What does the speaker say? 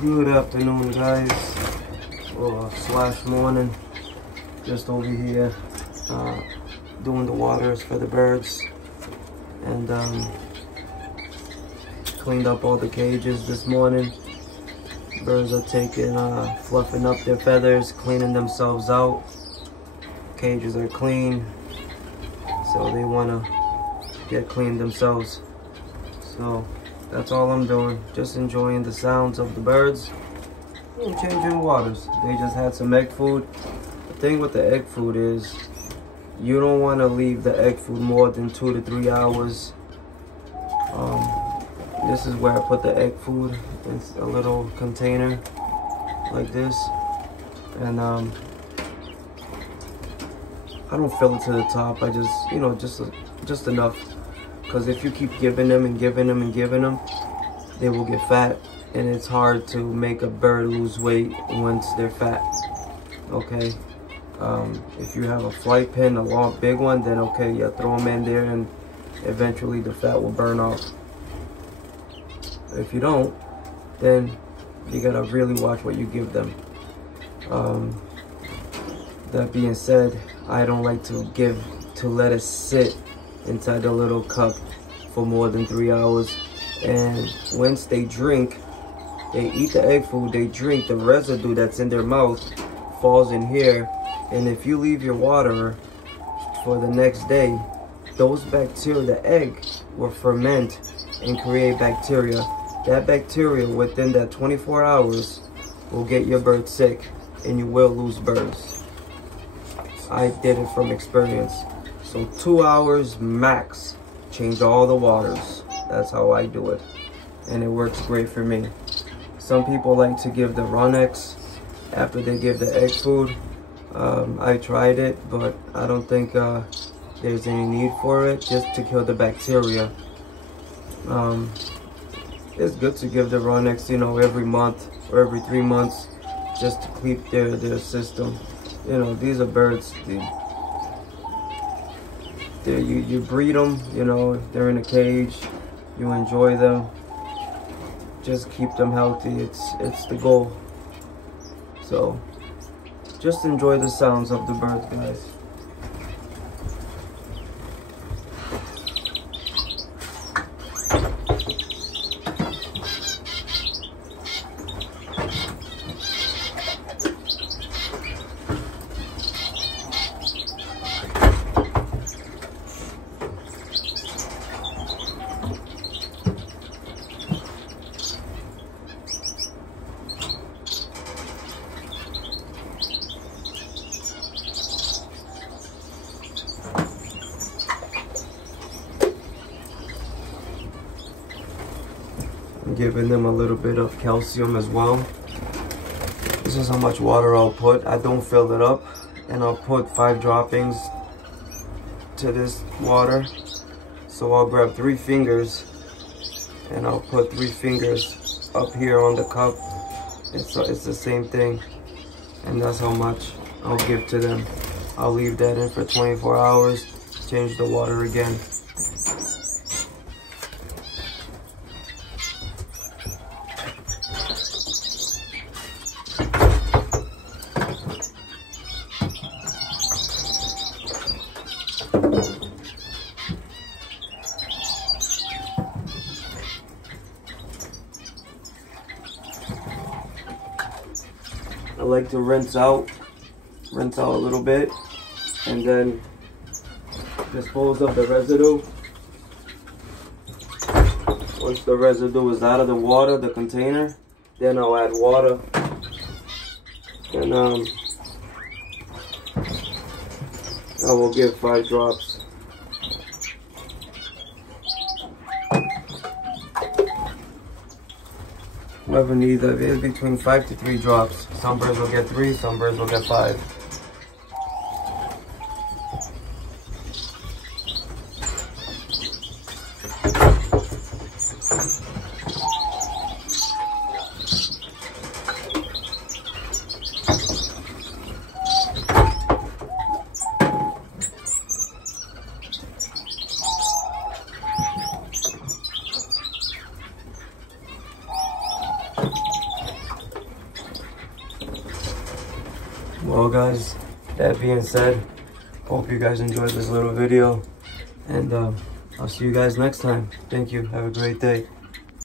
Good afternoon, guys, or slash morning. Just over here doing the waters for the birds, and cleaned up all the cages this morning. Birds are taking fluffing up their feathers, cleaning themselves out. Cages are clean, so they want to get cleaned themselves. So that's all I'm doing, just enjoying the sounds of the birds and changing waters. They just had some egg food. The thing with the egg food is you don't want to leave the egg food more than 2 to 3 hours. This is where I put the egg food. It's a little container like this, and I don't fill it to the top. I just, you know, just enough. Because if you keep giving them and giving them and giving them, they will get fat. And it's hard to make a bird lose weight once they're fat, okay? If you have a flight pen, a long, big one, then okay, you throw them in there and eventually the fat will burn off. If you don't, then you gotta really watch what you give them. That being said, I don't like to let it sit inside the little cup for more than 3 hours. And once they drink, they eat the egg food, they drink, the residue that's in their mouth falls in here. And if you leave your water for the next day, those bacteria, the egg will ferment and create bacteria. That bacteria within that 24 hours will get your bird sick, and you will lose birds. I did it from experience. So 2 hours max, change all the waters. That's how I do it, and it works great for me. Some people like to give the Ronex after they give the egg food. I tried it, but I don't think there's any need for it, just to kill the bacteria. It's good to give the Ronex, you know, every month or every 3 months, just to keep their system. You know, these are birds. You breed them, you know, they're in a cage, you enjoy them, just keep them healthy. It's the goal. So just enjoy the sounds of the birds, guys. Giving them a little bit of calcium as well. This is how much water I'll put. I don't fill it up, and I'll put 5 droppings to this water. So I'll grab 3 fingers and I'll put 3 fingers up here on the cup. It's the same thing, and that's how much I'll give to them. I'll leave that in for 24 hours, change the water again. A like to rinse out a little bit, and then dispose of the residue. Once the residue is out of the water, the container, then I'll add water, and I will give 5 drops. Whoever needs it is between 5 to 3 drops. Some birds will get 3, some birds will get 5. Well guys, that being said, hope you guys enjoyed this little video, and I'll see you guys next time. Thank you. Have a great day.